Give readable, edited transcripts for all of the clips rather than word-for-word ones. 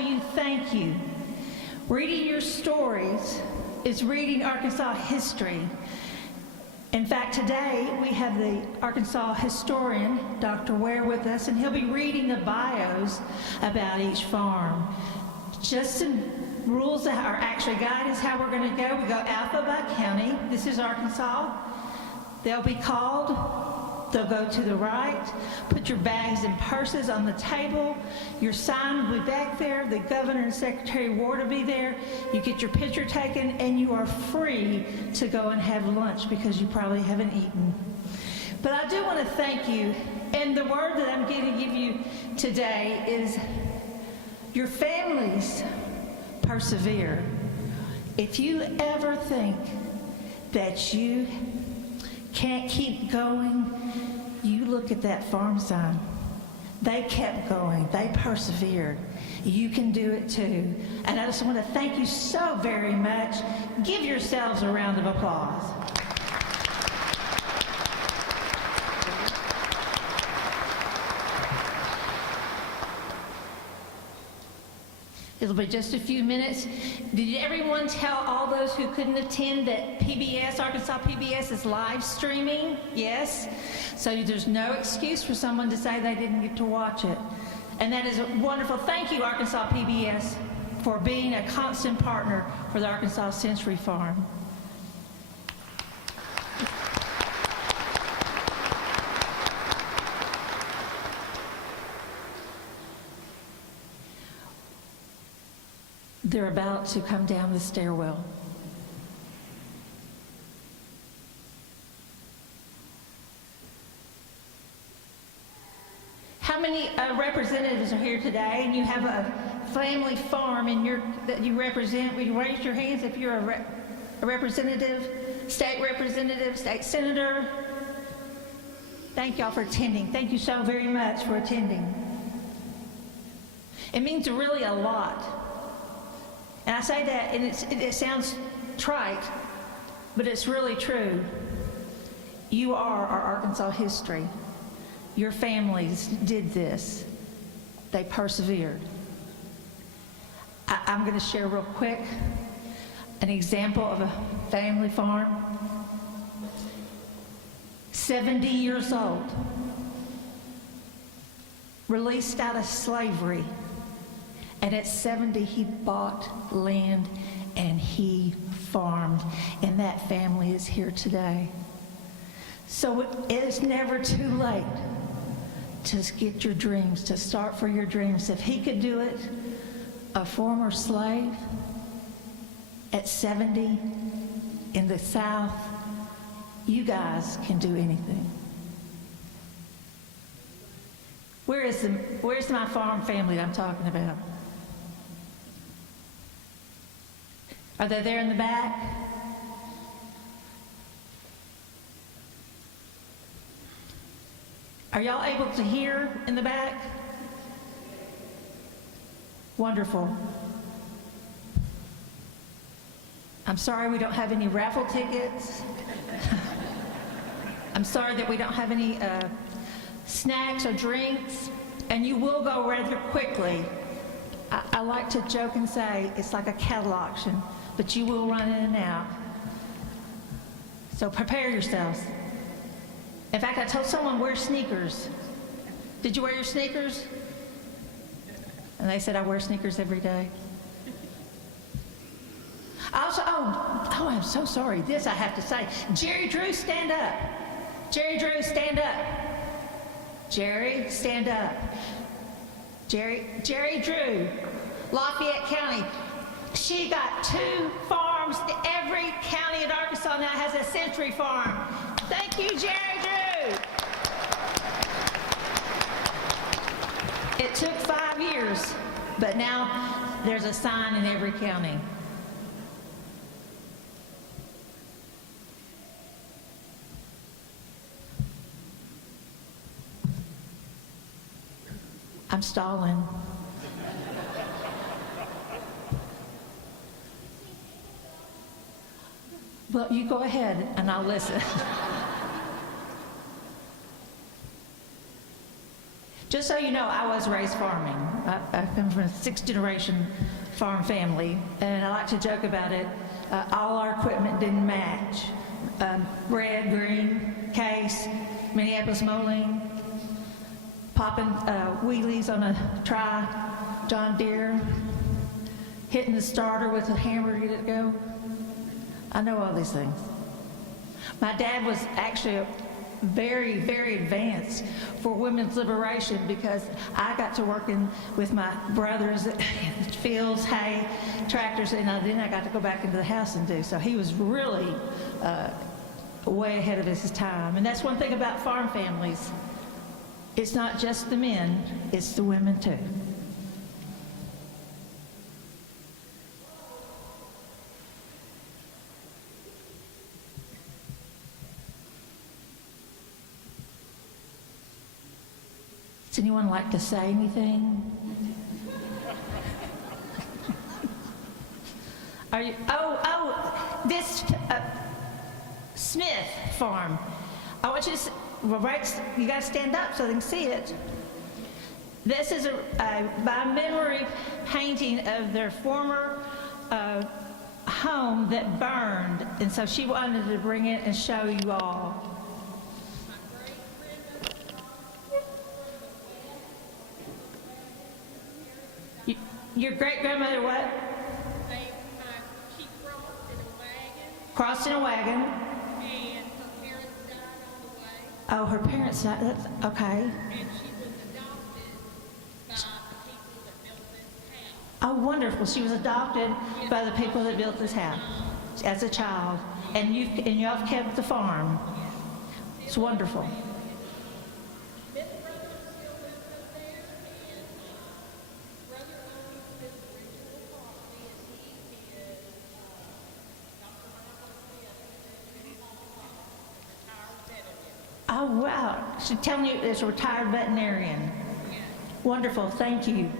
tell you thank you. Reading your stories is reading Arkansas history. In fact, today we have the Arkansas historian, Dr. Ware, with us, and he'll be reading the bios about each farm. Just some rules that are actually guide is how we're going to go. We go alpha by county. This is Arkansas. They'll be called. They'll go to the right. Put your bags and purses on the table. Your sign will be back there. The governor and Secretary of War will be there. You get your picture taken, and you are free to go and have lunch because you probably haven't eaten. But I do want to thank you. And the word that I'm going to give you today is your families persevere. If you ever think that you can't keep going, you look at that farm sign. They kept going. They persevered. You can do it too. And I just want to thank you so very much. Give yourselves a round of applause. It'll be just a few minutes. Did everyone tell all those who couldn't attend that PBS, Arkansas PBS, is live streaming? Yes? So there's no excuse for someone to say they didn't get to watch it. And that is wonderful. Thank you, Arkansas PBS, for being a constant partner for the Arkansas Century Farm. They're about to come down the stairwell. How many representatives are here today, and you have a family farm that you represent? Will you raise your hands if you're a representative, state senator? Thank y'all for attending. Thank you so very much for attending. It means really a lot. And I say that, and it sounds trite, but it's really true. You are our Arkansas history. Your families did this. They persevered. I'm going to share real quick an example of a family farm. 70 years old, released out of slavery. And at 70, he bought land and he farmed. And that family is here today. So it is never too late to get your dreams, to start for your dreams. If he could do it, a former slave, at 70 in the South, you guys can do anything. Where's my farm family that I'm talking about? Are they there in the back? Are y'all able to hear in the back? Wonderful. I'm sorry we don't have any raffle tickets. I'm sorry that we don't have any snacks or drinks, and you will go rather quickly. I like to joke and say it's like a cattle auction, but you will run in and out. So prepare yourselves. In fact, I told someone wear sneakers. Did you wear your sneakers? And they said I wear sneakers every day. Also, I'm so sorry. This I have to say. Jerry Drew, stand up. Jerry Drew, stand up. Jerry, stand up. Jerry Drew, Lafayette County. She got 2 farms. Every county in Arkansas now has a Century Farm. Thank you, Jerry Drew. It took 5 years, but now there's a sign in every county. I'm stalling. Well, you go ahead and I'll listen. Just so you know, I was raised farming. I come from a sixth-generation farm family, and I like to joke about it. All our equipment didn't match. Red, green, case, Minneapolis molding, popping wheelies on a John Deere, hitting the starter with a hammer to get it to go. I know all these things. My dad was actually very, very advanced for women's liberation because I got to working with my brothers at fields, hay, tractors, and then I got to go back into the house and do. So he was really way ahead of his time. And that's one thing about farm families. It's not just the men, it's the women too. Does anyone like to say anything? Are you, this Smith farm. I want you to, you got to stand up so they can see it. This is a by memory painting of their former home that burned, and so she wanted to bring it and show you all. Your great-grandmother what? She crossed in a wagon. And her parents died on the way. Oh, her parents died. That's okay. And she was adopted by the people that built this house. Oh, wonderful. She was adopted by the people that built this house as a child. And y'all have kept the farm. It's wonderful. This brother still lives up there, and brother owns this original property, and he is Dr. Michael Smith, retired veterinarian. Oh, wow. She's telling you it's a retired veterinarian. Wonderful. Thank you.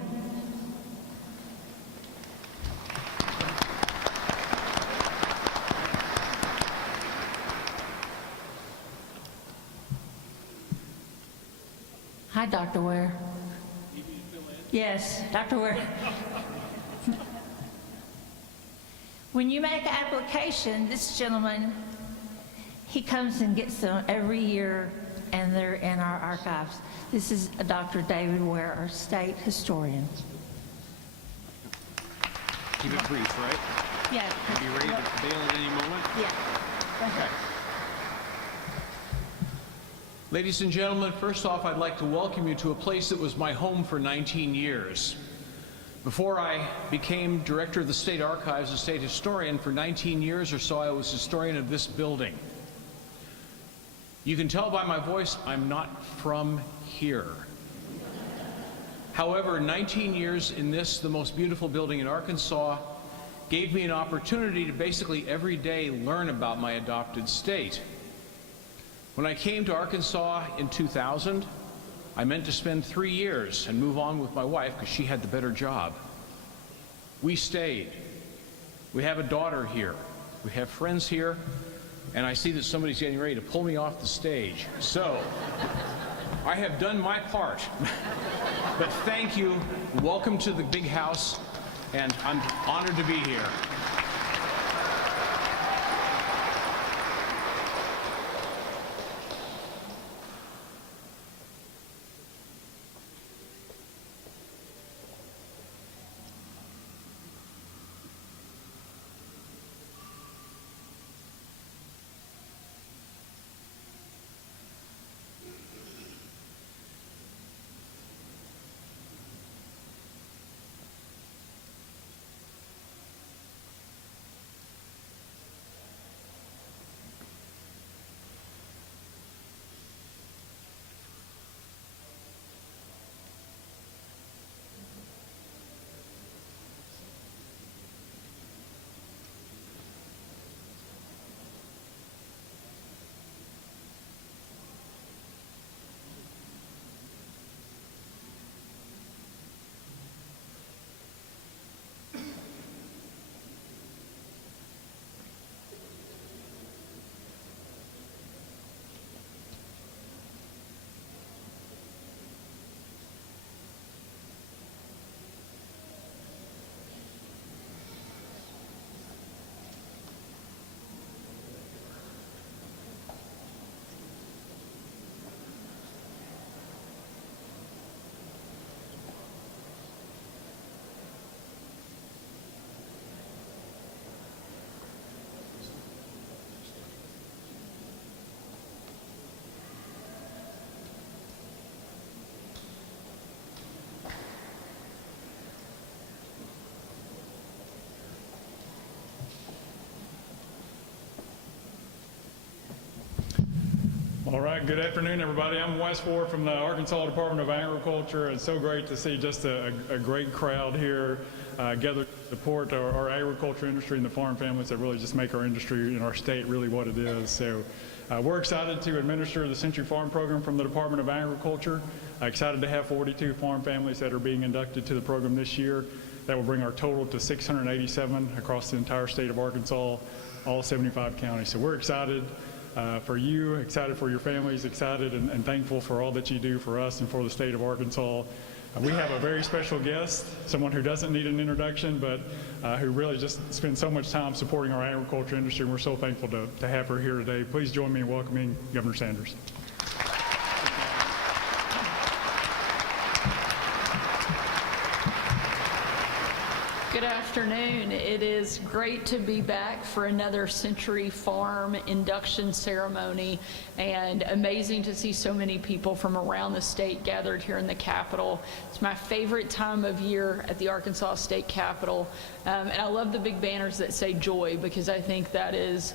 Hi, Dr. Ware. Yes, Dr. Ware. When you make an application, this gentleman, he comes and gets them every year, and they're in our archives. This is Dr. David Ware, our state historian. Keep it brief, right? Yeah. Be ready to bail at any moment? Yeah. Okay. Ladies and gentlemen, first off, I'd like to welcome you to a place that was my home for 19 years. Before I became director of the State Archives, a state historian, for 19 years or so, I was historian of this building. You can tell by my voice, I'm not from here. However, 19 years in this, the most beautiful building in Arkansas, gave me an opportunity to basically every day learn about my adopted state. When I came to Arkansas in 2000, I meant to spend 3 years and move on with my wife because she had the better job. We stayed. We have a daughter here. We have friends here. And I see that somebody's getting ready to pull me off the stage. So, I have done my part. But thank you. Welcome to the big house. And I'm honored to be here. All right, good afternoon, everybody. I'm Wes Ford from the Arkansas Department of Agriculture. It's so great to see just a great crowd here gathered to support our agriculture industry and the farm families that really just make our industry and our state really what it is. So we're excited to administer the Century Farm Program from the Department of Agriculture. Excited to have 42 farm families that are being inducted to the program this year. That will bring our total to 687 across the entire state of Arkansas, all 75 counties. So we're excited for you, excited for your families, excited and thankful for all that you do for us and for the state of Arkansas. We have a very special guest, someone who doesn't need an introduction, but who really just spends so much time supporting our agriculture industry, and we're so thankful to have her here today. Please join me in welcoming Governor Sanders. Good afternoon. It is great to be back for another Century Farm induction ceremony, and amazing to see so many people from around the state gathered here in the Capitol. It's my favorite time of year at the Arkansas State Capitol, and I love the big banners that say joy, because I think that is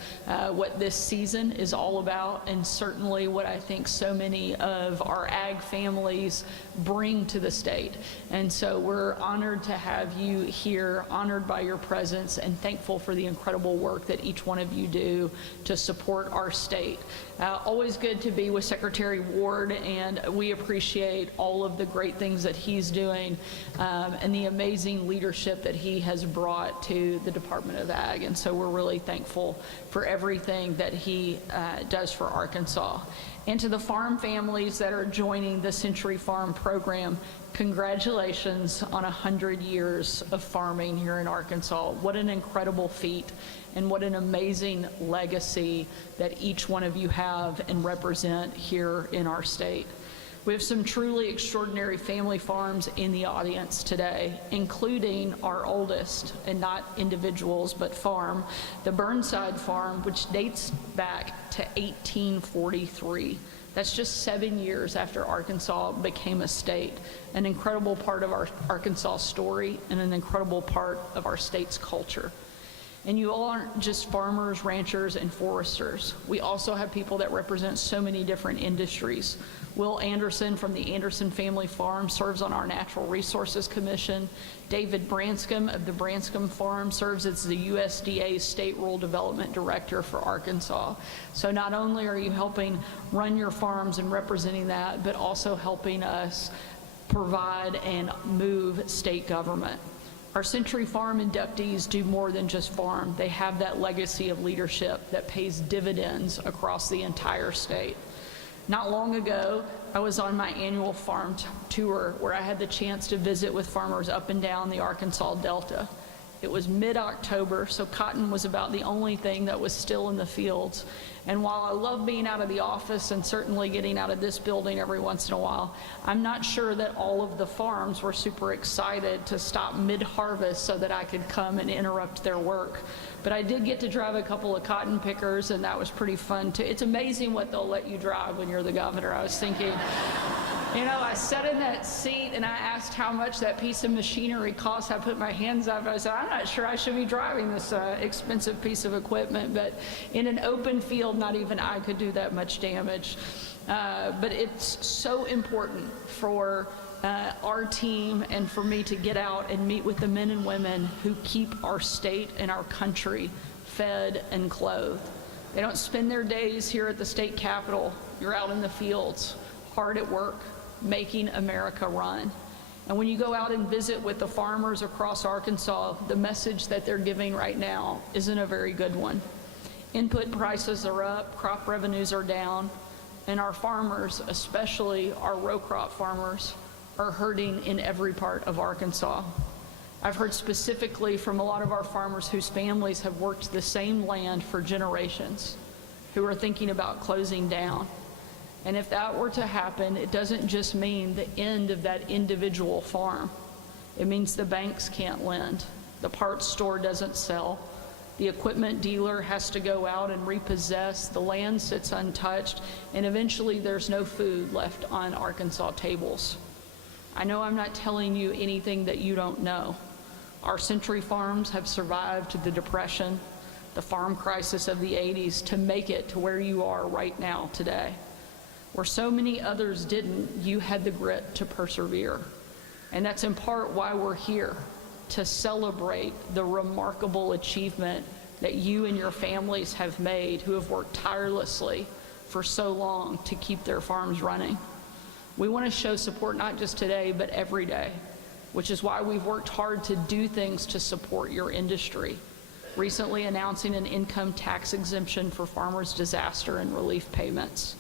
what this season is all about, and certainly what I think so many of our ag families bring to the state. And so we're honored to have you here, honored by your presence, and thankful for the incredible work that each one of you do to support our state. Always good to be with Secretary Ward, and we appreciate all of the great things that he's doing and the amazing leadership that he has brought to the Department of Ag. And so we're really thankful for everything that he does for Arkansas. And to the farm families that are joining the Century Farm Program, congratulations on 100 years of farming here in Arkansas. What an incredible feat, and what an amazing legacy that each one of you have and represent here in our state. We have some truly extraordinary family farms in the audience today, including our oldest, and not individuals, but farm, the Burnside Farm, which dates back to 1843. That's just 7 years after Arkansas became a state. An incredible part of our Arkansas story, and an incredible part of our state's culture. And you all aren't just farmers, ranchers, and foresters. We also have people that represent so many different industries. Will Anderson from the Anderson Family Farm serves on our Natural Resources Commission. David Branscombe of the Branscombe Farm serves as the USDA State Rural Development Director for Arkansas. So not only are you helping run your farms and representing that, but also helping us provide and move state government. Our Century Farm inductees do more than just farm. They have that legacy of leadership that pays dividends across the entire state. Not long ago, I was on my annual farm tour, where I had the chance to visit with farmers up and down the Arkansas Delta. It was mid-October, so cotton was about the only thing that was still in the fields. And while I love being out of the office and certainly getting out of this building every once in a while, I'm not sure that all of the farms were super excited to stop mid-harvest so that I could come and interrupt their work. But I did get to drive a couple of cotton pickers, and that was pretty fun too. It's amazing what they'll let you drive when you're the governor. I was thinking, you know, I sat in that seat and I asked how much that piece of machinery cost. I put my hands up. I said, I'm not sure I should be driving this expensive piece of equipment, but in an open field, not even I could do that much damage. But it's so important for our team and for me to get out and meet with the men and women who keep our state and our country fed and clothed. They don't spend their days here at the state capitol. You're out in the fields, hard at work, making America run. And when you go out and visit with the farmers across Arkansas, the message that they're giving right now isn't a very good one. Input prices are up, crop revenues are down, and our farmers, especially our row crop farmers, are hurting in every part of Arkansas. I've heard specifically from a lot of our farmers whose families have worked the same land for generations, who are thinking about closing down. And if that were to happen, it doesn't just mean the end of that individual farm. It means the banks can't lend, the parts store doesn't sell, the equipment dealer has to go out and repossess, the land sits untouched, and eventually there's no food left on Arkansas tables. I know I'm not telling you anything that you don't know. Our Century Farms have survived the Depression, the farm crisis of the 80s, to make it to where you are right now today. Where so many others didn't, you had the grit to persevere. And that's in part why we're here, to celebrate the remarkable achievement that you and your families have made, who have worked tirelessly for so long to keep their farms running. We want to show support not just today, but every day, which is why we've worked hard to do things to support your industry. Recently announcing an income tax exemption for farmers' disaster and relief payments.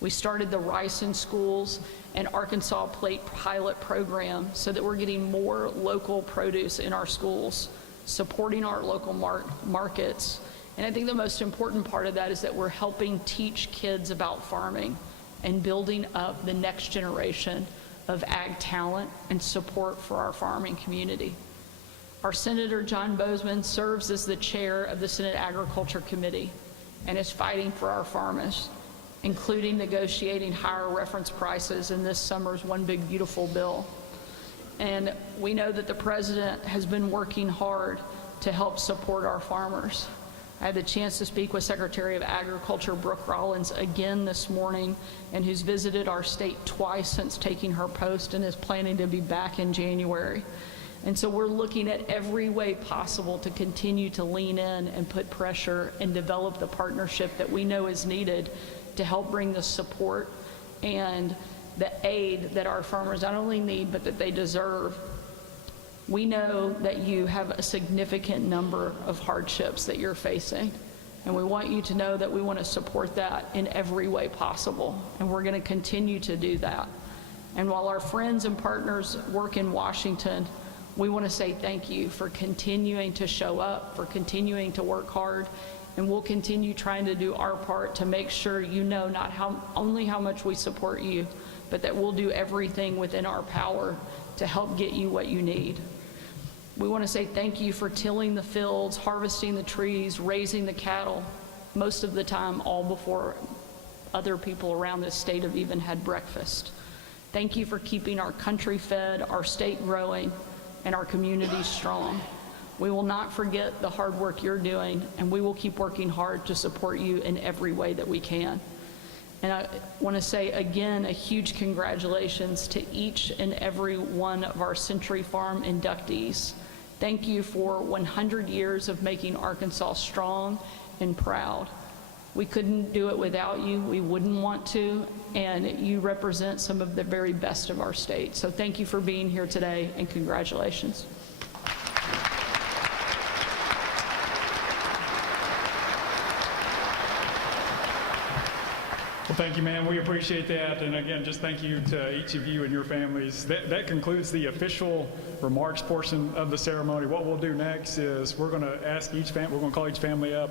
We started the Rice in Schools and Arkansas Plate pilot program so that we're getting more local produce in our schools, supporting our local markets. And I think the most important part of that is that we're helping teach kids about farming and building up the next generation of ag talent and support for our farming community. Our Senator John Bozeman serves as the chair of the Senate Agriculture Committee and is fighting for our farmers, including negotiating higher reference prices in this summer's One Big Beautiful bill. And we know that the president has been working hard to help support our farmers. I had the chance to speak with Secretary of Agriculture Brooke Rollins again this morning, and who's visited our state twice since taking her post and is planning to be back in January. And so we're looking at every way possible to continue to lean in and put pressure and develop the partnership that we know is needed to help bring the support and the aid that our farmers not only need, but that they deserve. We know that you have a significant number of hardships that you're facing, and we want you to know that we want to support that in every way possible, and we're going to continue to do that. And while our friends and partners work in Washington, we want to say thank you for continuing to show up, for continuing to work hard, and we'll continue trying to do our part to make sure you know not only how much we support you, but that we'll do everything within our power to help get you what you need. We want to say thank you for tilling the fields, harvesting the trees, raising the cattle, most of the time all before other people around this state have even had breakfast. Thank you for keeping our country fed, our state growing, and our communities strong. We will not forget the hard work you're doing, and we will keep working hard to support you in every way that we can. And I want to say again a huge congratulations to each and every one of our Century Farm inductees. Thank you for 100 years of making Arkansas strong and proud. We couldn't do it without you. We wouldn't want to, and you represent some of the very best of our state. So thank you for being here today, and congratulations. Well, thank you, ma'am. We appreciate that. And again, just thank you to each of you and your families. That concludes the official remarks portion of the ceremony. What we'll do next is we're going to ask each family, we're going to call each family up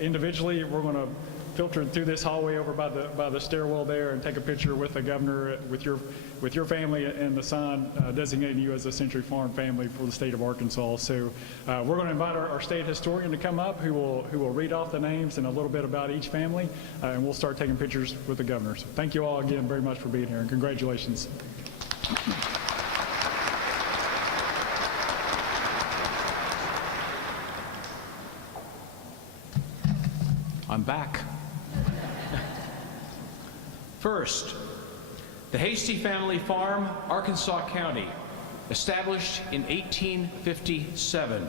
individually. We're going to filter through this hallway over by the stairwell there and take a picture with the governor, with your family, and the sign designating you as a Century Farm family for the state of Arkansas. So we're going to invite our state historian to come up, who will read off the names and a little bit about each family, and we'll start taking pictures with the governor. So thank you all again very much for being here, and congratulations. I'm back. First, the Hasty Family Farm, Arkansas County, established in 1857.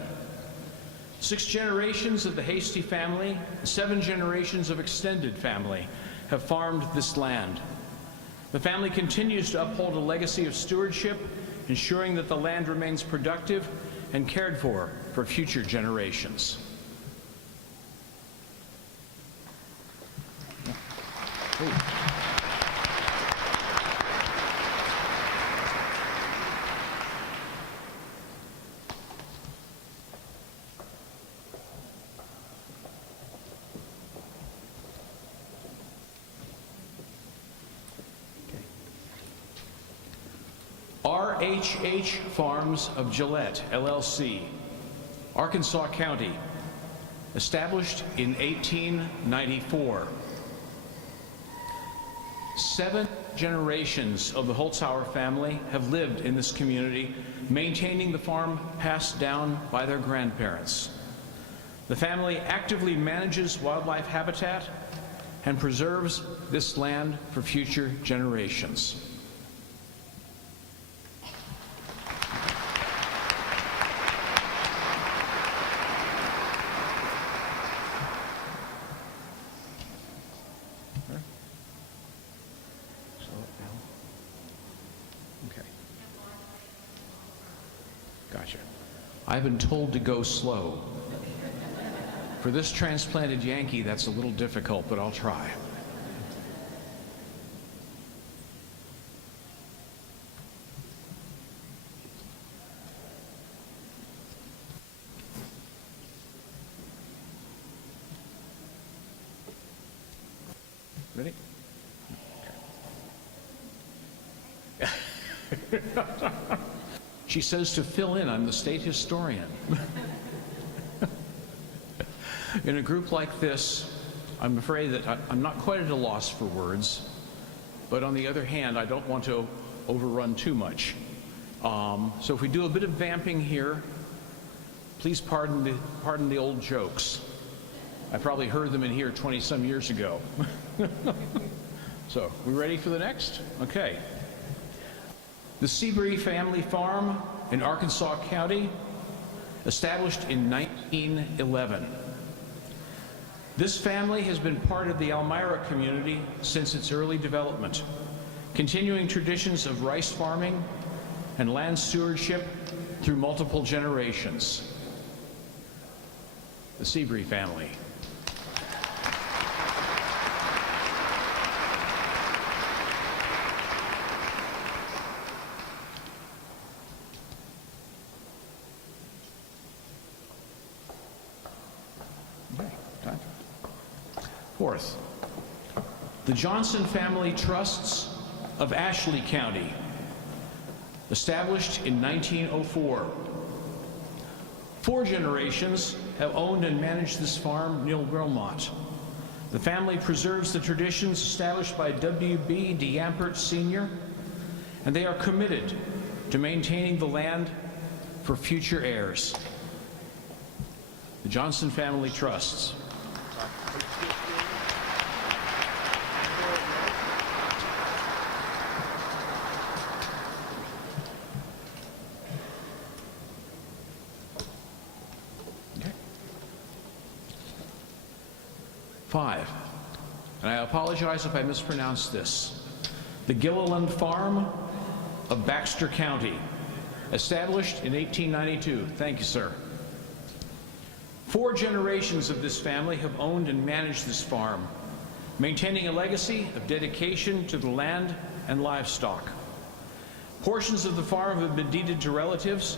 6 generations of the Hasty family, 7 generations of extended family have farmed this land. The family continues to uphold a legacy of stewardship, ensuring that the land remains productive and cared for future generations. RHH Farms of Gillette, LLC, Arkansas County, established in 1894. 7 generations of the Holzhauer family have lived in this community, maintaining the farm passed down by their grandparents. The family actively manages wildlife habitat, and preserves this land for future generations. Gotcha. I've been told to go slow. For this transplanted Yankee, that's a little difficult, but I'll try. Ready? Okay. She says to fill in, I'm the state historian. In a group like this, I'm afraid that I'm not quite at a loss for words, but on the other hand, I don't want to overrun too much. So if we do a bit of vamping here, please pardon the old jokes. I probably heard them in here 20-some years ago. So, we ready for the next? Okay. The Seabury family farm in Arkansas County, established in 1911. This family has been part of the Elmira community since its early development, continuing traditions of rice farming and land stewardship through multiple generations. The Seabury family. Fourth, the Johnson Family Trusts of Ashley County, established in 1904. 4 generations have owned and managed this farm near Wilmot. The family preserves the traditions established by W.B. DeAmpert Sr., and they are committed to maintaining the land for future heirs. The Johnson Family Trusts. Okay. 5, and I apologize if I mispronounce this. The Gilliland Farm of Baxter County, established in 1892. Thank you, sir. 4 generations of this family have owned and managed this farm, maintaining a legacy of dedication to the land and livestock. Portions of the farm have been deeded to relatives,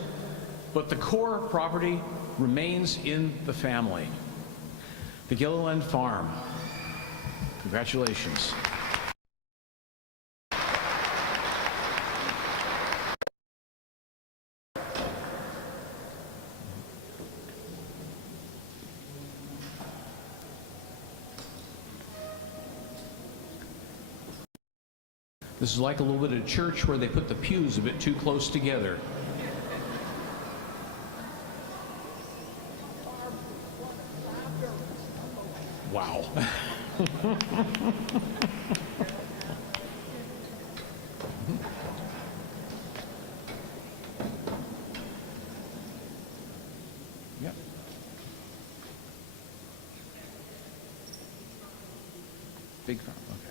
but the core property remains in the family. The Gilliland Farm. Congratulations. This is like a little bit of church where they put the pews a bit too close together. Wow. Yep. Big farm, okay.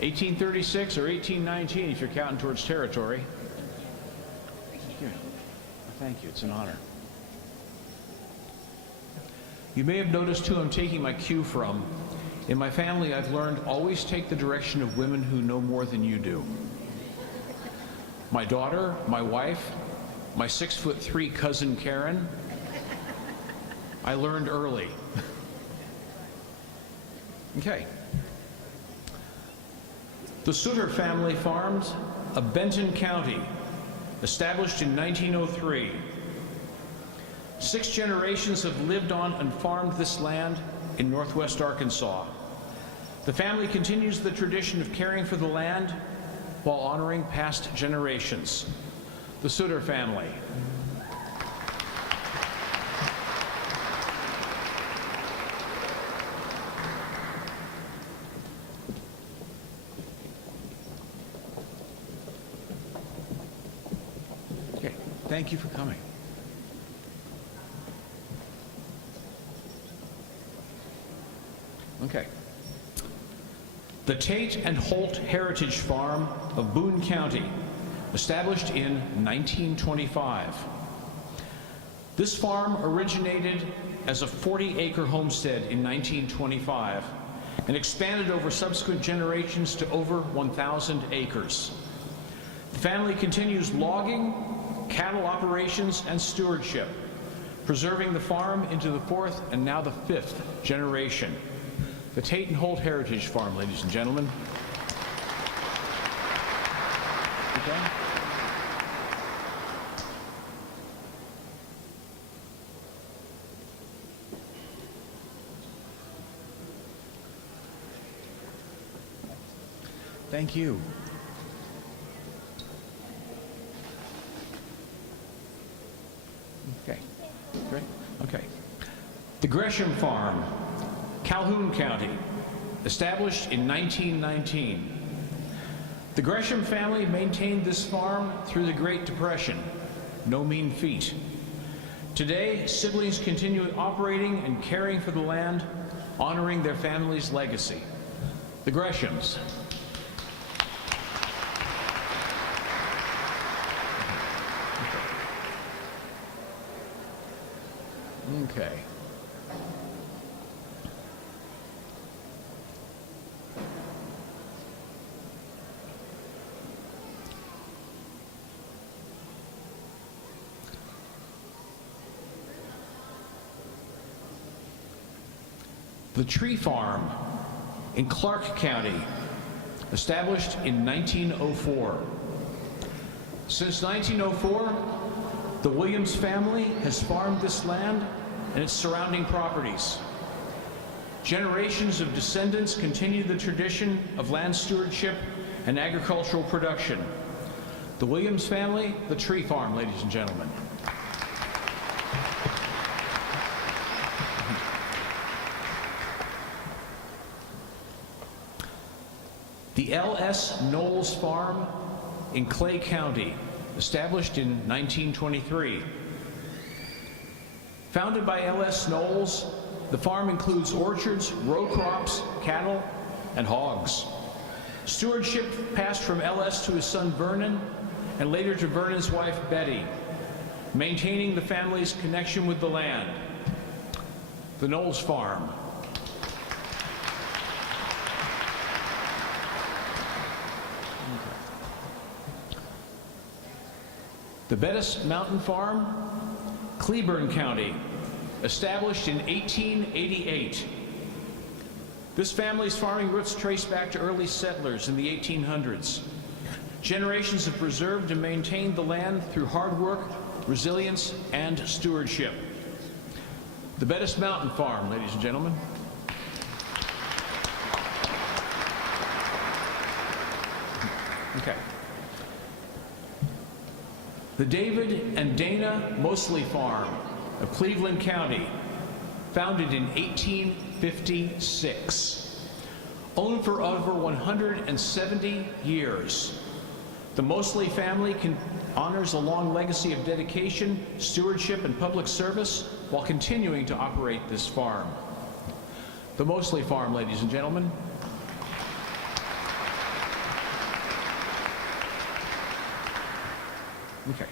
1836 or 1819 if you're counting towards territory. Here. Thank you, it's an honor. You may have noticed who I'm taking my cue from. In my family, I've learned always take the direction of women who know more than you do. My daughter, my wife, my 6'3" cousin Karen. I learned early. Okay. The Sutter family farms of Benton County, established in 1903. 6 generations have lived on and farmed this land in northwest Arkansas. The family continues the tradition of caring for the land while honoring past generations. The Sutter family. Thank you for coming. Okay. The Tate and Holt Heritage Farm of Boone County, established in 1925. This farm originated as a 40-acre homestead in 1925 and expanded over subsequent generations to over 1,000 acres. The family continues logging, cattle operations, and stewardship, preserving the farm into the fourth and now the fifth generation. The Tate and Holt Heritage Farm, ladies and gentlemen. Okay. Thank you. Okay, great, okay. The Gresham Farm, Calhoun County, established in 1919. The Gresham family maintained this farm through the Great Depression, no mean feat. Today, siblings continue operating and caring for the land, honoring their family's legacy. The Greshams. Okay. The Tree Farm in Clark County, established in 1904. Since 1904, the Williams family has farmed this land and its surrounding properties. Generations of descendants continue the tradition of land stewardship and agricultural production. The Williams family, the Tree Farm, ladies and gentlemen. The L.S. Knowles Farm in Clay County, established in 1923. Founded by L.S. Knowles, the farm includes orchards, row crops, cattle, and hogs. Stewardship passed from L.S. to his son Vernon, and later to Vernon's wife Betty, maintaining the family's connection with the land. The Knowles Farm. The Bettis Mountain Farm, Cleburne County, established in 1888. This family's farming roots trace back to early settlers in the 1800s. Generations have preserved and maintained the land through hard work, resilience, and stewardship. The Bettis Mountain Farm, ladies and gentlemen. Okay. The David and Dana Mosley Farm of Cleveland County, founded in 1856. Owned for over 170 years. The Mosley family honors a long legacy of dedication, stewardship, and public service while continuing to operate this farm. The Mosley Farm, ladies and gentlemen. Okay.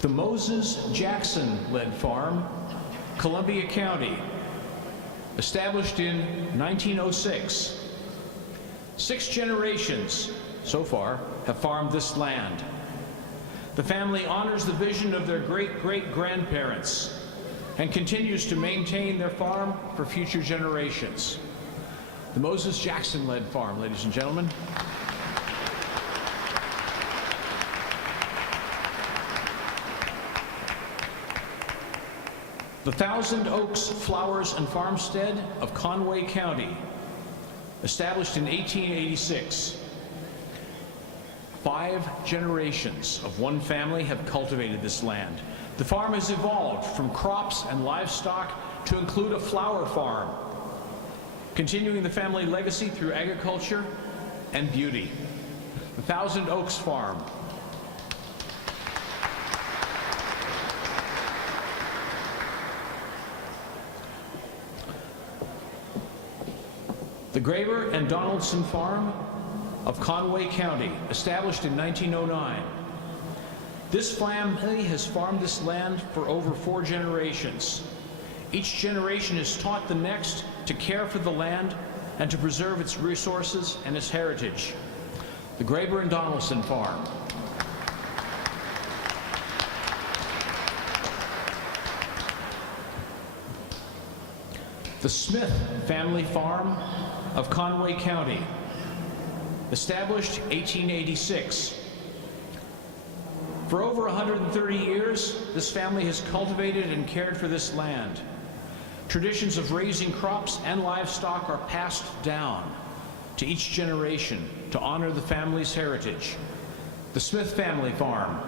The Moses Jackson-led farm, Columbia County, established in 1906. 6 generations, so far, have farmed this land. The family honors the vision of their great-great-grandparents and continues to maintain their farm for future generations. The Moses Jackson-led farm, ladies and gentlemen. The Thousand Oaks Flowers and Farmstead of Conway County, established in 1886. 5 generations of one family have cultivated this land. The farm has evolved from crops and livestock to include a flower farm, continuing the family legacy through agriculture and beauty. The Thousand Oaks Farm. The Graber and Donaldson Farm of Conway County, established in 1909. This family has farmed this land for over 4 generations. Each generation has taught the next to care for the land and to preserve its resources and its heritage. The Graber and Donaldson Farm. The Smith family farm of Conway County, established 1886. For over 130 years, this family has cultivated and cared for this land. Traditions of raising crops and livestock are passed down to each generation to honor the family's heritage. The Smith family farm.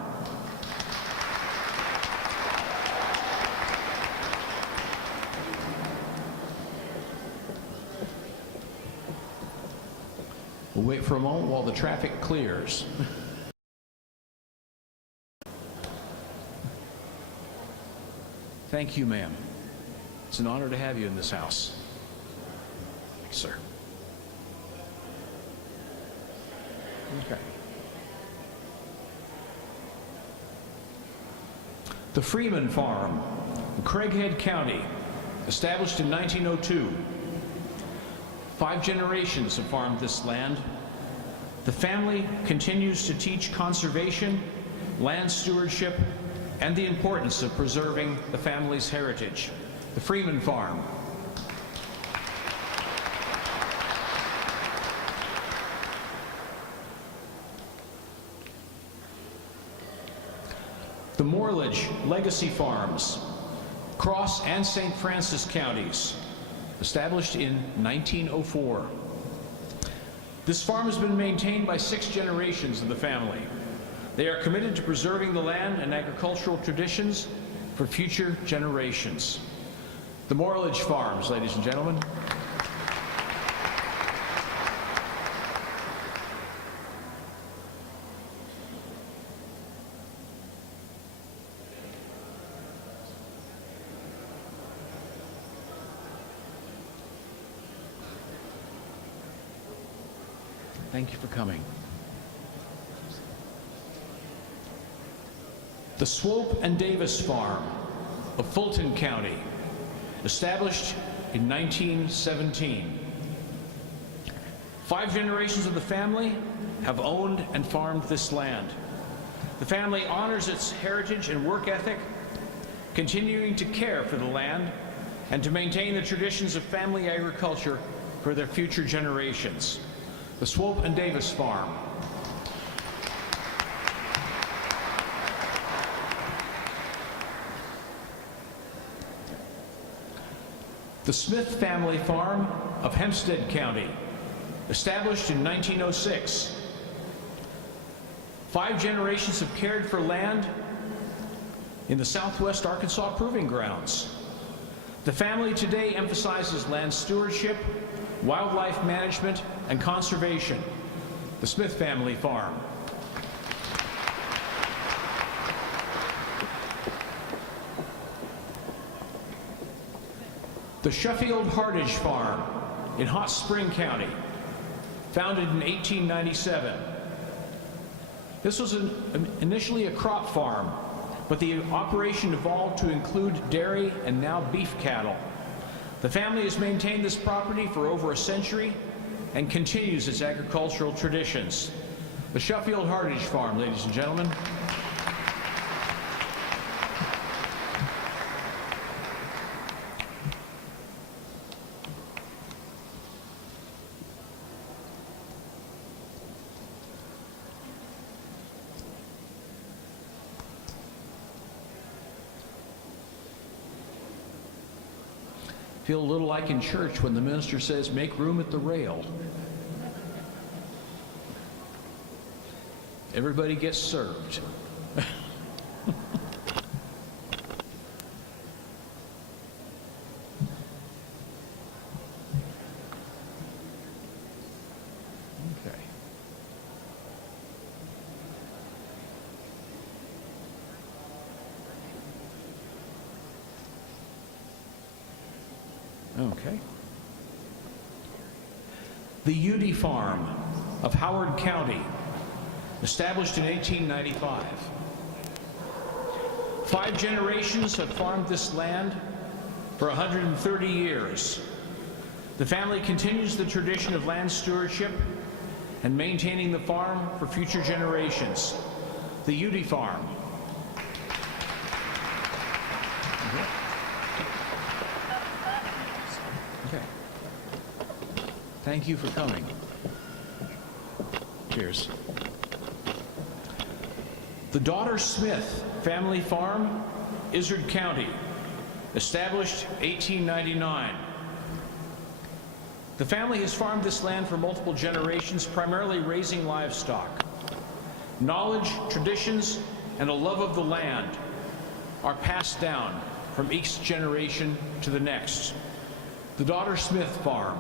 We'll wait for a moment while the traffic clears. Thank you, ma'am. It's an honor to have you in this house. Thank you, sir. Okay. The Freeman Farm in Craighead County, established in 1902. 5 generations have farmed this land. The family continues to teach conservation, land stewardship, and the importance of preserving the family's heritage. The Freeman Farm. The Morledge Legacy Farms, Cross and St. Francis counties, established in 1904. This farm has been maintained by 6 generations of the family. They are committed to preserving the land and agricultural traditions for future generations. The Morledge Farms, ladies and gentlemen. Thank you for coming. The Swope and Davis Farm of Fulton County, established in 1917. 5 generations of the family have owned and farmed this land. The family honors its heritage and work ethic, continuing to care for the land and to maintain the traditions of family agriculture for their future generations. The Swope and Davis Farm. The Smith family farm of Hempstead County, established in 1906. 5 generations have cared for land in the Southwest Arkansas Proving Grounds. The family today emphasizes land stewardship, wildlife management, and conservation. The Smith family farm. The Sheffield Hardage Farm in Hot Spring County, founded in 1897. This was initially a crop farm, but the operation evolved to include dairy and now beef cattle. The family has maintained this property for over a century and continues its agricultural traditions. The Sheffield Hardage Farm, ladies and gentlemen. Feel a little like in church when the minister says, "Make room at the rail." Everybody gets served. Okay. Okay. The Udy Farm of Howard County, established in 1895. 5 generations have farmed this land for 130 years. The family continues the tradition of land stewardship and maintaining the farm for future generations. The Udy Farm. Okay. Thank you for coming. Cheers. The Daughter Smith Family Farm, Izard County, established 1899. The family has farmed this land for multiple generations, primarily raising livestock. Knowledge, traditions, and a love of the land are passed down from each generation to the next. The Daughter Smith Farm.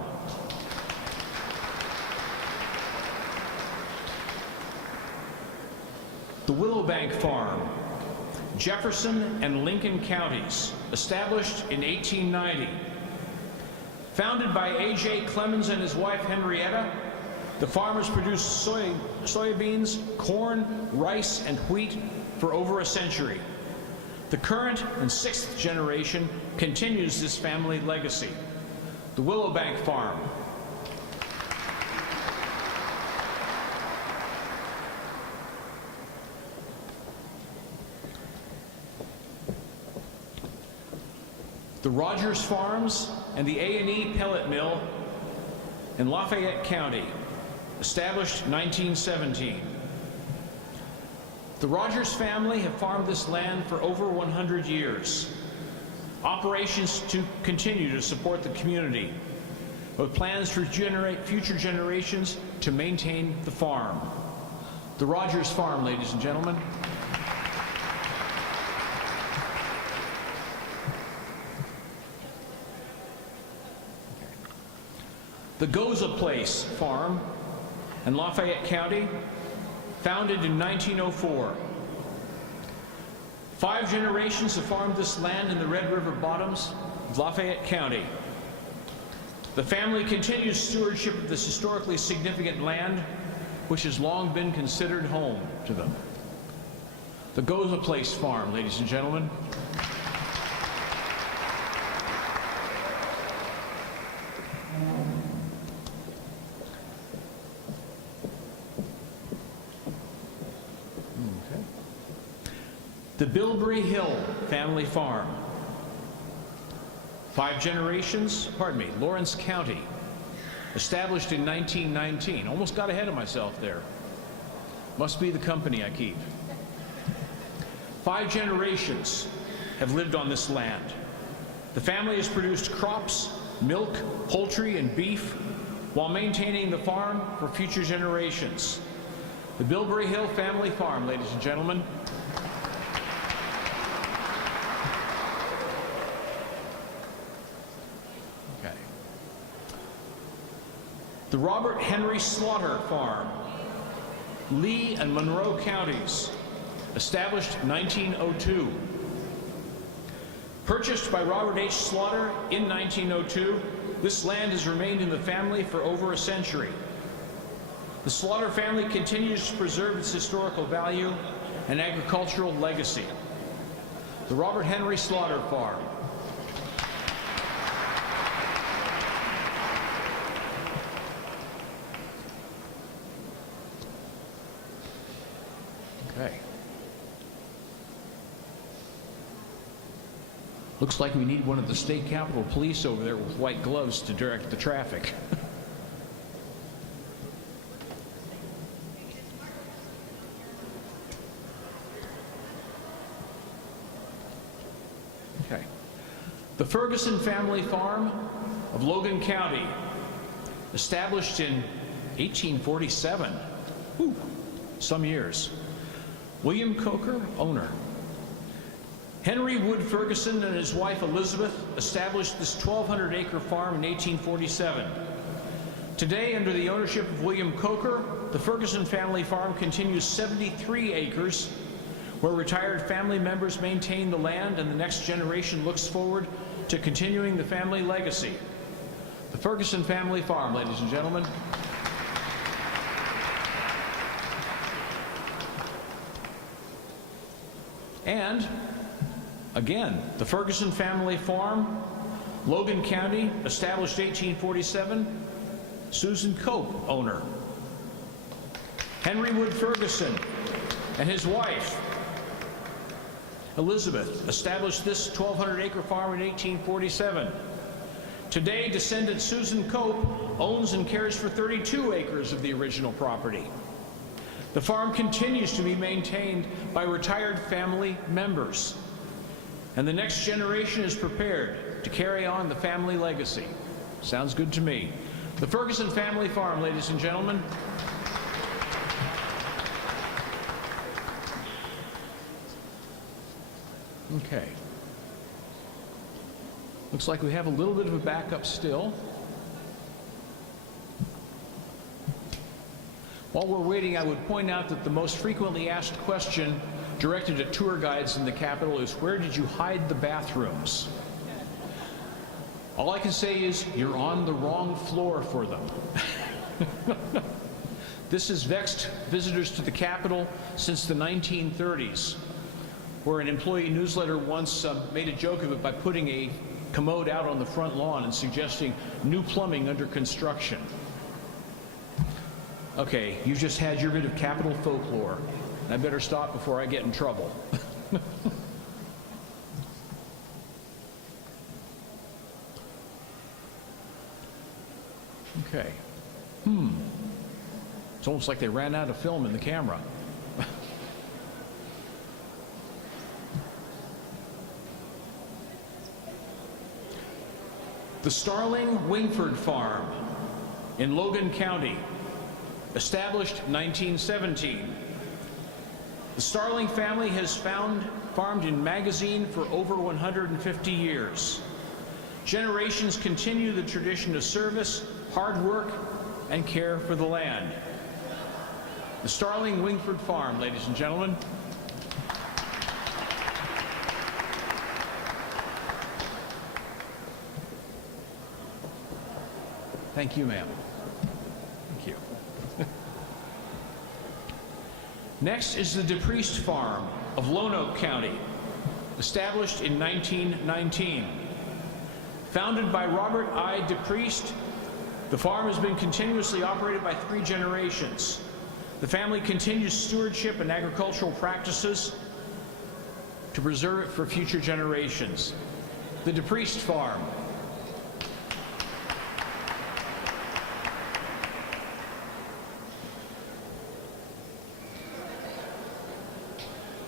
The Willowbank Farm, Jefferson and Lincoln counties, established in 1890. Founded by A.J. Clemens and his wife Henrietta, the farmers produced soybeans, corn, rice, and wheat for over a century. The current and 6th generation continues this family legacy. The Willowbank Farm. The Rogers Farms and the A&E Pellet Mill in Lafayette County, established 1917. The Rogers family have farmed this land for over 100 years. Operations to continue to support the community, with plans for future generations to maintain the farm. The Rogers Farm, ladies and gentlemen. The Goza Place Farm in Lafayette County, founded in 1904. 5 generations have farmed this land in the Red River Bottoms of Lafayette County. The family continues stewardship of this historically significant land, which has long been considered home to them. The Goza Place Farm, ladies and gentlemen. The Bilberry Hill Family Farm. 5 generations, Lawrence County, established in 1919. Almost got ahead of myself there. Must be the company I keep. 5 generations have lived on this land. The family has produced crops, milk, poultry, and beef while maintaining the farm for future generations. The Bilberry Hill Family Farm, ladies and gentlemen. The Robert Henry Slaughter Farm, Lee and Monroe counties, established 1902. Purchased by Robert H. Slaughter in 1902, this land has remained in the family for over a century. The Slaughter family continues to preserve its historical value and agricultural legacy. The Robert Henry Slaughter Farm. Okay. Looks like we need one of the state capitol police over there with white gloves to direct the traffic. Okay. The Ferguson Family Farm of Logan County, established in 1847. Whew, some years. William Coker, owner. Henry Wood Ferguson and his wife Elizabeth established this 1,200-acre farm in 1847. Today, under the ownership of William Coker, the Ferguson family farm continues 73 acres, where retired family members maintain the land and the next generation looks forward to continuing the family legacy. The Ferguson family farm, ladies and gentlemen. And, again, the Ferguson family farm, Logan County, established 1847, Susan Cope, owner. Henry Wood Ferguson and his wife, Elizabeth, established this 1,200-acre farm in 1847. Today, descendant Susan Cope owns and cares for 32 acres of the original property. The farm continues to be maintained by retired family members, and the next generation is prepared to carry on the family legacy. Sounds good to me. The Ferguson family farm, ladies and gentlemen. Okay. Looks like we have a little bit of a backup still. While we're waiting, I would point out that the most frequently asked question directed at tour guides in the Capitol is, where did you hide the bathrooms? All I can say is, you're on the wrong floor for them. This has vexed visitors to the Capitol since the 1930s, where an employee newsletter once made a joke of it by putting a commode out on the front lawn and suggesting new plumbing under construction. Okay, you just had your bit of Capitol folklore. I better stop before I get in trouble. Okay. It's almost like they ran out of film in the camera. The Starling Wingford Farm in Logan County, established 1917. The Starling family has farmed in Magazine for over 150 years. Generations continue the tradition of service, hard work, and care for the land. The Starling Wingford Farm, ladies and gentlemen. Thank you, ma'am. Thank you. Next is the DePriest Farm of Lonoke County, established in 1919. Founded by Robert I. DePriest, the farm has been continuously operated by 3 generations. The family continues stewardship and agricultural practices to preserve it for future generations. The DePriest Farm.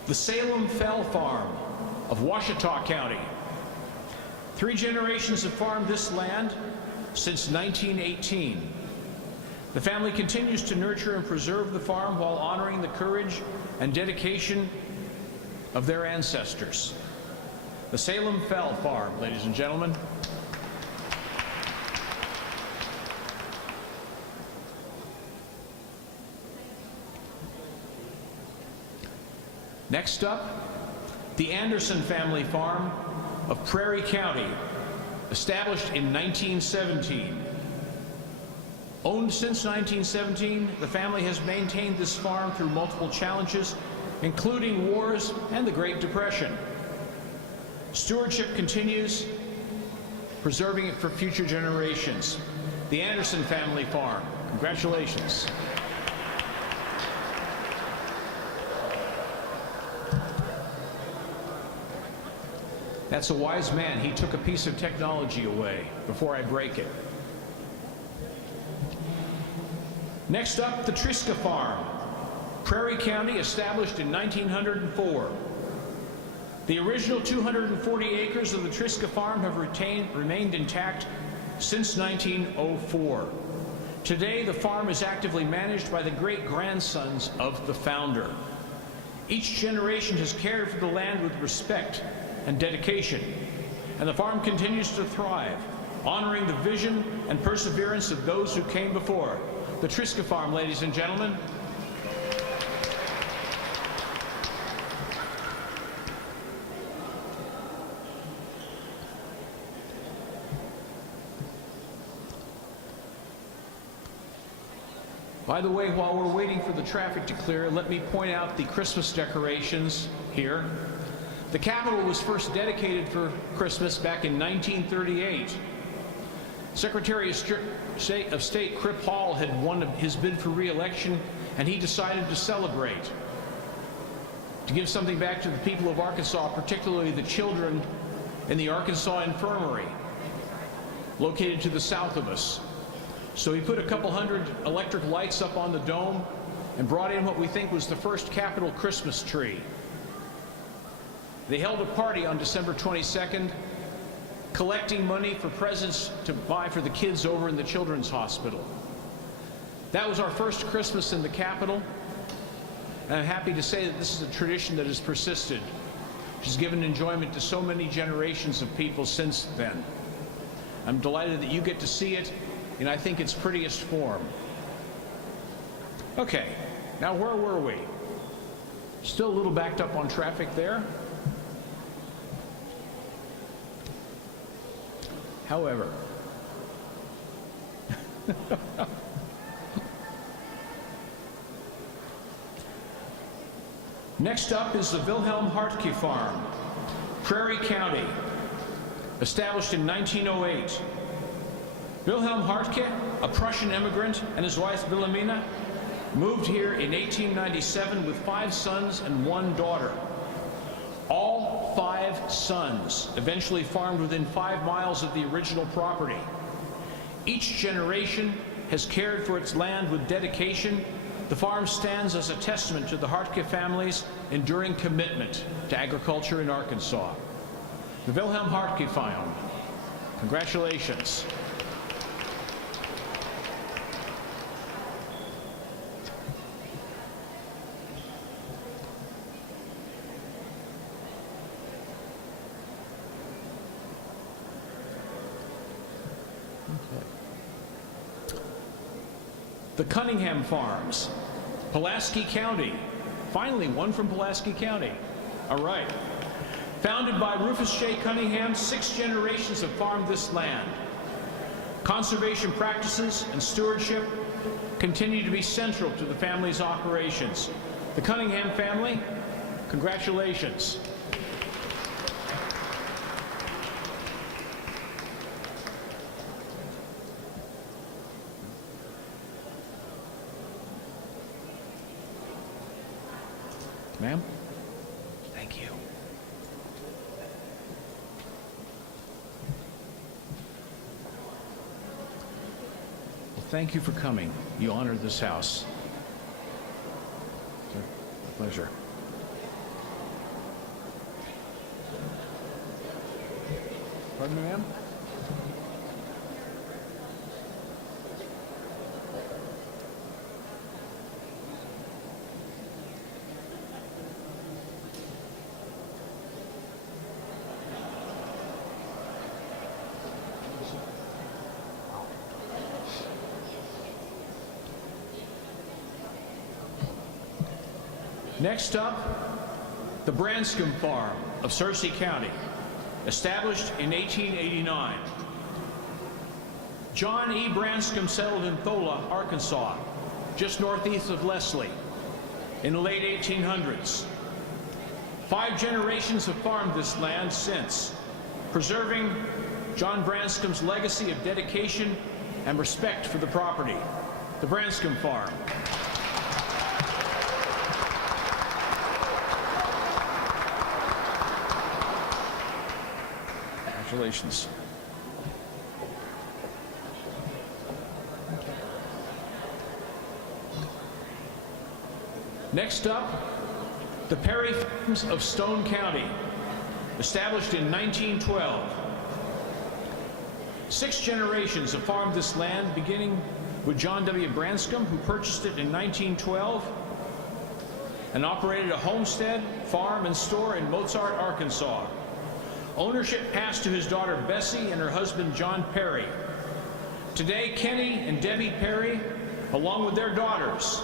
The Salem Fell Farm of Ouachita County. 3 generations have farmed this land since 1918. The family continues to nurture and preserve the farm while honoring the courage and dedication of their ancestors. The Salem Fell Farm, ladies and gentlemen. Next up, the Anderson family farm of Prairie County, established in 1917. Owned since 1917, the family has maintained this farm through multiple challenges, including wars and the Great Depression. Stewardship continues, preserving it for future generations. The Anderson family farm. Congratulations. That's a wise man. He took a piece of technology away before I break it. Next up, the Triska Farm, Prairie County, established in 1904. The original 240 acres of the Triska Farm have remained intact since 1904. Today, the farm is actively managed by the great-grandsons of the founder. Each generation has cared for the land with respect and dedication, and the farm continues to thrive, honoring the vision and perseverance of those who came before. The Triska Farm, ladies and gentlemen. By the way, while we're waiting for the traffic to clear, let me point out the Christmas decorations here. The Capitol was first dedicated for Christmas back in 1938. Secretary of State Crip Hall had won his bid for re-election, and he decided to celebrate, to give something back to the people of Arkansas, particularly the children in the Arkansas Infirmary, located to the south of us. So he put a couple hundred electric lights up on the dome and brought in what we think was the first Capitol Christmas tree. They held a party on December 22nd, collecting money for presents to buy for the kids over in the Children's Hospital. That was our first Christmas in the Capitol, and I'm happy to say that this is a tradition that has persisted, which has given enjoyment to so many generations of people since then. I'm delighted that you get to see it in, I think, its prettiest form. Okay, now where were we? Still a little backed up on traffic there. However, next up is the Wilhelm Hartke Farm, Prairie County, established in 1908. Wilhelm Hartke, a Prussian immigrant, and his wife Wilhelmina moved here in 1897 with 5 sons and 1 daughter. All 5 sons eventually farmed within 5 miles of the original property. Each generation has cared for its land with dedication. The farm stands as a testament to the Hartke family's enduring commitment to agriculture in Arkansas. The Wilhelm Hartke Farm. Congratulations. The Cunningham Farms, Pulaski County. Finally, one from Pulaski County. All right. Founded by Rufus J. Cunningham, 6 generations have farmed this land. Conservation practices and stewardship continue to be central to the family's operations. The Cunningham family, congratulations. Ma'am? Thank you. Well, thank you for coming. You honored this house. It's a pleasure. Pardon me, ma'am? Next up, the Branscombe Farm of Searcy County, established in 1889. John E. Branscombe settled in Thola, Arkansas, just northeast of Leslie, in the late 1800s. 5 generations have farmed this land since, preserving John Branscombe's legacy of dedication and respect for the property. The Branscombe Farm. Congratulations. Next up, the Perry Farms of Stone County, established in 1912. 6 generations have farmed this land, beginning with John W. Branscombe, who purchased it in 1912 and operated a homestead, farm, and store in Mozart, Arkansas. Ownership passed to his daughter Bessie and her husband John Perry. Today, Kenny and Debbie Perry, along with their daughters,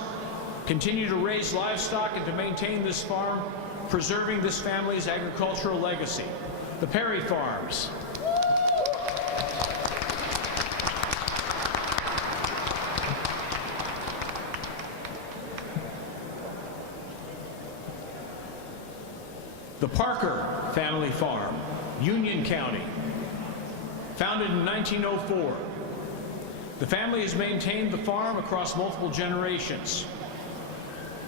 continue to raise livestock and to maintain this farm, preserving this family's agricultural legacy. The Perry Farms. The Parker Family Farm, Union County. Founded in 1904, the family has maintained the farm across multiple generations.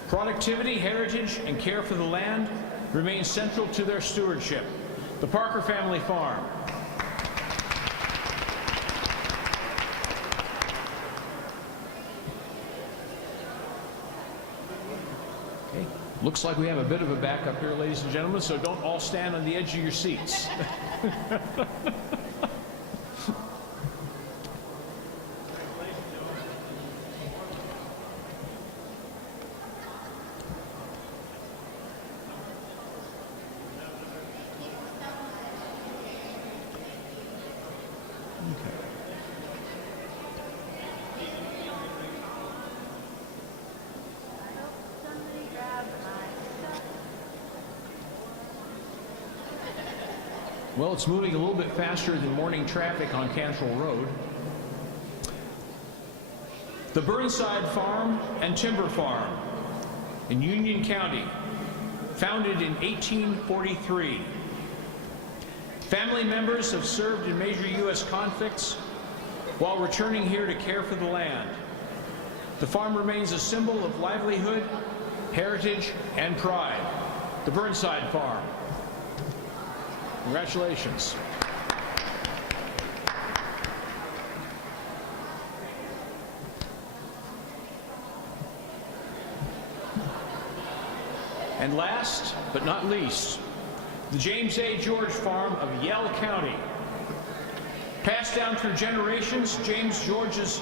Productivity, heritage, and care for the land remain central to their stewardship. The Parker Family Farm. Okay. Looks like we have a bit of a backup here, ladies and gentlemen, so don't all stand on the edge of your seats. Well, it's moving a little bit faster than morning traffic on Cantrell Road. The Burnside Farm and Timber Farm in Union County, founded in 1843. Family members have served in major U.S. conflicts while returning here to care for the land. The farm remains a symbol of livelihood, heritage, and pride. The Burnside Farm. Congratulations. And last but not least, the James A. George Farm of Yell County. Passed down through generations, James George's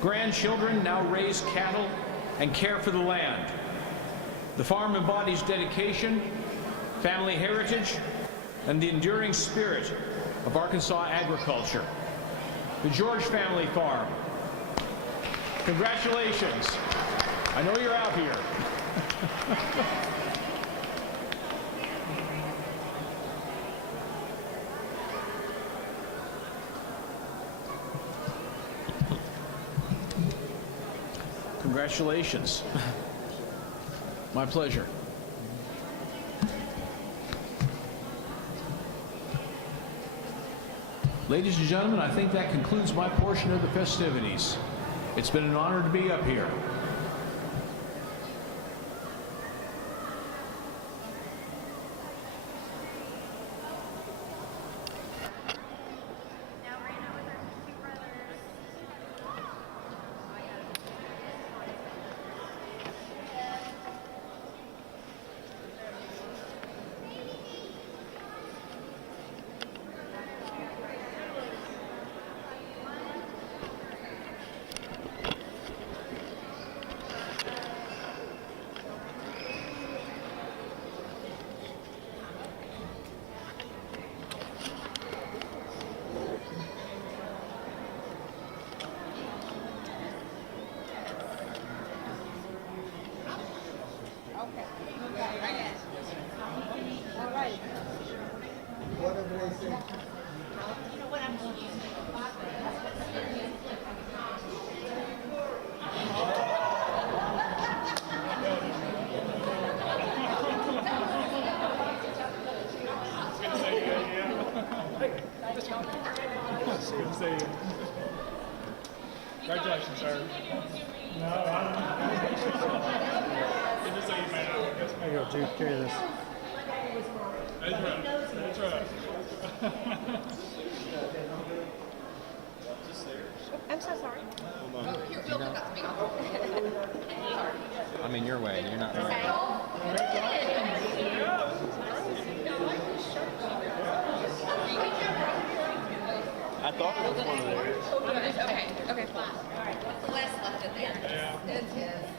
grandchildren now raise cattle and care for the land. The farm embodies dedication, family heritage, and the enduring spirit of Arkansas agriculture. The George Family Farm. Congratulations. I know you're out here. Congratulations. My pleasure. Ladies and gentlemen, I think that concludes my portion of the festivities. It's been an honor to be up here. Congratulations, sir. No, I don't know. Good to see you, man. There you go, Chief. Carry this. That's right. That's right. I'm so sorry. I'm in your way. You're not in my way. I thought it was one of theirs. Okay, fine. All right. Celeste left it there. Yeah. It's his.